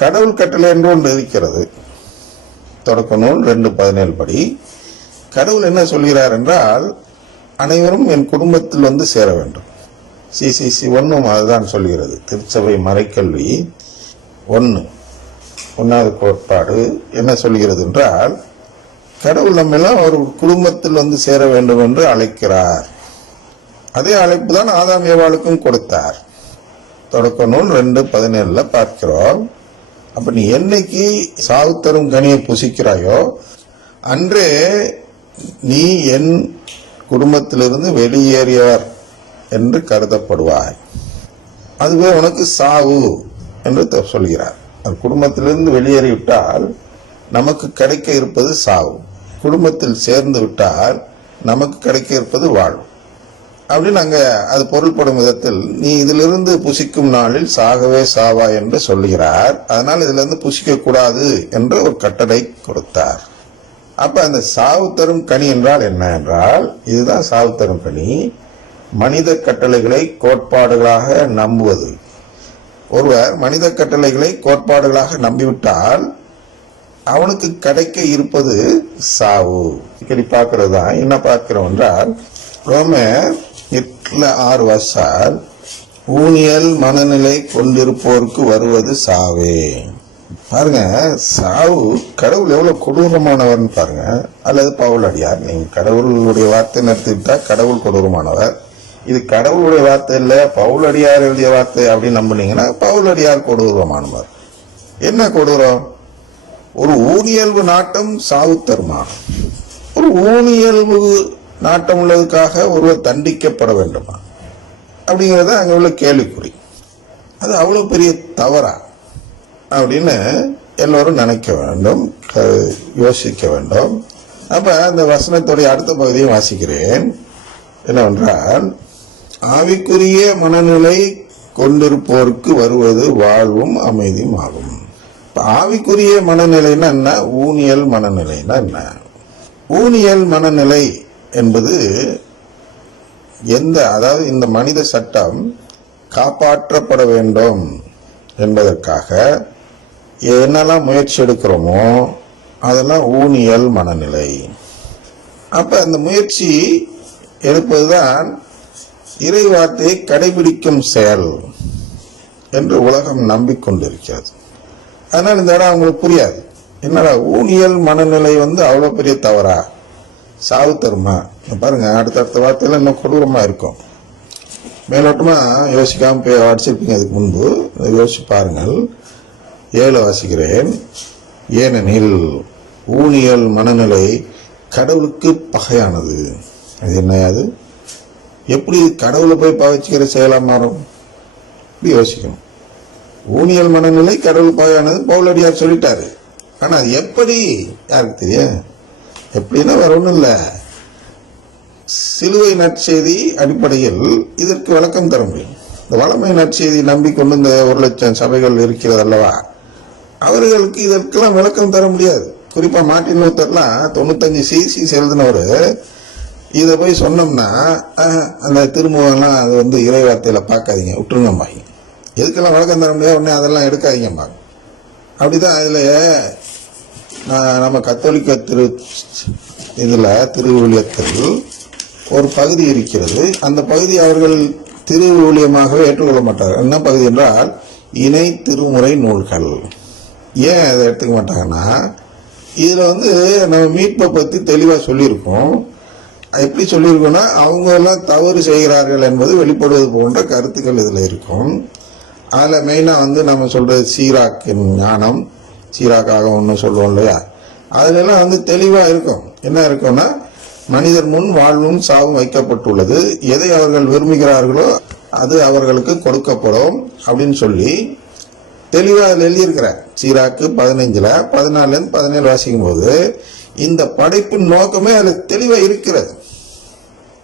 கடவுள் கட்டளை என்று ஒன்று இருக்கிறது. தொடக்க நூல் ரெண்டு பதினேழு படி. கடவுள் என்ன சொல்கிறார் என்றால் அனைவரும் என் குடும்பத்தில் வந்து சேர வேண்டும். சிசிசி ஒன்றும் அதுதான் சொல்கிறது. திருச்சபை மறைக்கல்வி ஒன்று ஒன்றாவது கோட்பாடு என்ன சொல்கிறது என்றால் கடவுள் நம்மெல்லாம் ஒரு குடும்பத்தில் வந்து சேர வேண்டும் என்று அழைக்கிறார். அதே அழைப்பு தான் ஆதாம் ஏவாளுக்கும் கொடுத்தார். தொடக்க நூல் ரெண்டு பதினேழில் பார்க்கிறோம். அப்ப நீ என்னைக்கு சாவு தரும் கனியை புசிக்கிறாயோ அன்றே நீ என் குடும்பத்திலிருந்து வெளியேறியவர் என்று கருதப்படுவாய். அதுவே உனக்கு சாவு என்று சொல்கிறார். அது குடும்பத்திலிருந்து வெளியேறிவிட்டால் நமக்கு கிடைக்க இருப்பது சாவு. குடும்பத்தில் சேர்ந்து விட்டால் நமக்கு கிடைக்க இருப்பது வாழ்வு. அப்படின்னு அங்க அது பொருள்படும் விதத்தில் நீ இதிலிருந்து புசிக்கும் நாளில் சாகவே சாவா என்று சொல்லுகிறார். அதனால் இதுல இருந்து புசிக்க கூடாது என்று ஒரு கட்டளை கொடுத்தார். அப்ப அந்த சாவு தரும் கனி என்றால் என்ன என்றால் இதுதான் சாவு தரும் கனி. மனித கட்டளைகளை கோட்பாடுகளாக நம்புவது. ஒருவர் மனித கட்டளைகளை கோட்பாடுகளாக நம்பிவிட்டால் அவனுக்கு கிடைக்க இருப்பது சாவு. இப்படி பார்க்கறது தான் என்ன பார்க்கிறோம் என்றால் ரோமர் இட்ல ஆறு வருஷால் ஊனியல் மனநிலை கொண்டிருப்போருக்கு வருவது சாவே. பாருங்க சாவு கடவுள் எவ்வளவு கொடூரமானவர்னு பாருங்க. அல்லது பவுலடியார் நீங்கள் நீங்க கடவுளுடைய வார்த்தை நிறுத்திவிட்டா கடவுள் கொடூரமானவர். இது கடவுளுடைய வார்த்தை இல்ல பவுலடியார் எழுதிய வார்த்தை அப்படின்னு நம்புனீங்கன்னா பவுலடியார் கொடூரமானவர். என்ன கொடூரம்? ஒரு ஊனியல்பு நாட்டம் சாவு தருமா ஒரு ஊனியல்பு நாட்டம் உள்ளதுக்காக ஒருவர் தண்டிக்கப்பட வேண்டுமா? அப்படிங்கிறது அங்கே உள்ள கேள்விக்குறி. அது அவ்வளோ பெரிய தவறா? அப்படின்னு எல்லோரும் நினைக்க வேண்டும் யோசிக்க வேண்டும். அப்போ அந்த வசனத்துடைய அடுத்த பகுதியை வாசிக்கிறேன். என்னவென்றால் ஆவிக்குரிய மனநிலை கொண்டிருப்போருக்கு வருவது வாழ்வும் அமைதியும் ஆகும். இப்போ ஆவிக்குரிய மனநிலைன்னா என்ன? ஊனியல் மனநிலைன்னா என்ன? ஊனியல் மனநிலை என்பது எந்த அதாவது இந்த மனித சட்டம் காப்பாற்றப்பட வேண்டும் என்பதற்காக என்னெல்லாம் முயற்சி எடுக்கிறோமோ அதெல்லாம் ஊனியல் மனநிலை. அப்போ அந்த முயற்சி எடுப்பதுதான் இறை வார்த்தையை கடைபிடிக்கும் செயல் என்று உலகம் நம்பிக்கொண்டிருக்கிறது. அதனால் இந்த இடம் அவங்களுக்கு புரியாது. என்னடா ஊனியல் மனநிலை வந்து அவ்வளோ பெரிய தவறா? சாவு தருமா? பாருங்க அடுத்தடுத்த வார்த்தையில இன்னும் கொடூரமா இருக்கும். மேலோட்டமா யோசிக்காம போய் அடிச்சிருப்பீங்க அதுக்கு முன்பு. யோசிச்சு பாருங்கள். ஏழு வாசிக்கிறேன். ஏனெனில் ஊனியல் மனநிலை கடவுளுக்கு பகையானது. அது? என்னையாது எப்படி கடவுளை போய் பகைச்சிக்கிற செயலாக மாறும்? இப்படி யோசிக்கணும். ஊனியல் மனநிலை கடவுள் பகையானது பவுலடியார் சொல்லிட்டாரு. ஆனால் அது எப்படி? யாருக்கு தெரியும்? எப்படின்னா வேற ஒன்றும் இல்லை. சிலுவை நற்செய்தி அடிப்படையில் இதற்கு விளக்கம் தர முடியும். இந்த வளமை நற்செய்தி நம்பிக்கொண்டு இந்த ஒரு லட்சம் சபைகள் இருக்கிறது அல்லவா? அவர்களுக்கு இதற்கெல்லாம் விளக்கம் தர முடியாது. குறிப்பாக மார்ட்டின் லூத்தர்லாம் தொண்ணூத்தஞ்சு சிசி எழுதினவர் இதை போய் சொன்னோம்னா அந்த திருமுகம்லாம் அது வந்து இறை வார்த்தையில் பார்க்காதீங்க விட்டுருங்கம்பாங்க எதுக்கெல்லாம் விளக்கம் தர முடியாது? உடனே அதெல்லாம் எடுக்காதீங்கம்பாங்க. அப்படிதான் தான் அதில் நம்ம கத்தோலிக்க திரு இதில் திருவிழியத்தில் ஒரு பகுதி இருக்கிறது. அந்த பகுதி அவர்கள் திருவிழியமாகவே ஏற்றுக்கொள்ள மாட்டார்கள் என்ன பகுதி என்றால் இணை திருமுறை நூல்கள். ஏன் அதை எடுத்துக்க மாட்டாங்கன்னா இதில் வந்து நம்ம மீட்பை பற்றி தெளிவாக சொல்லியிருக்கோம் எப்படி சொல்லியிருக்கோம்னா அவங்கெல்லாம் தவறு செய்கிறார்கள் என்பது வெளிப்படுவது போன்ற கருத்துக்கள் இதில் இருக்கும். அதில் மெயினாக வந்து நம்ம சொல்கிறது சீராக்கின் ஞானம் சீராக்காக ஒன்று சொல்லுவோம் இல்லையா? அதுல எல்லாம் வந்து தெளிவாக இருக்கும். என்ன இருக்கும்னா மனிதர் முன் வாழ்வும் சாவும் வைக்கப்பட்டுள்ளது. எதை அவர்கள் விரும்புகிறார்களோ அது அவர்களுக்கு கொடுக்கப்படும் அப்படின்னு சொல்லி தெளிவாக அதில் எழுதியிருக்கிறார். சீராக்கு பதினஞ்சில் பதினாலேருந்து பதினேழு வாசிக்கும் போது இந்த படைப்பின் நோக்கமே அதில் தெளிவாக இருக்கிறது.